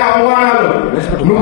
kamu anu nu